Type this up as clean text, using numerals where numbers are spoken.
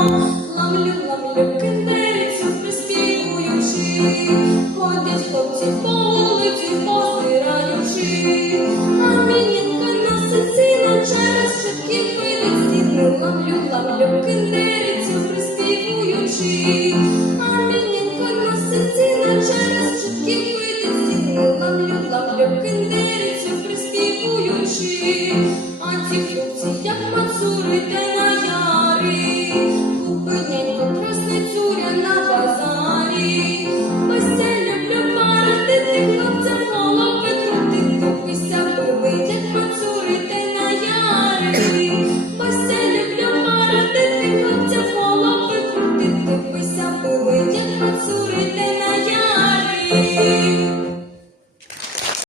Ламлю, ламлю киндерицю, приспівуючи, ходять хлопці по вулиці, позираючи, а мінінка носить сіно через шибки вилить стіни. Ламлю, ламлю киндерицю, приспівуючи, а мінінка носить сіно через шибки вилить стіни. Ламлю, ламлю киндерицю, приспівуючи, а ті хлопці, як мацури, те на ярі, купиненько красне цуря на базарі. Ось я люблю парити, тих хлопцям голови крутити, пися пили, як мацури, те на ярі. Ось я люблю парити, тих хлопцям голови крутити, пися пили, як мацури, те на ярі.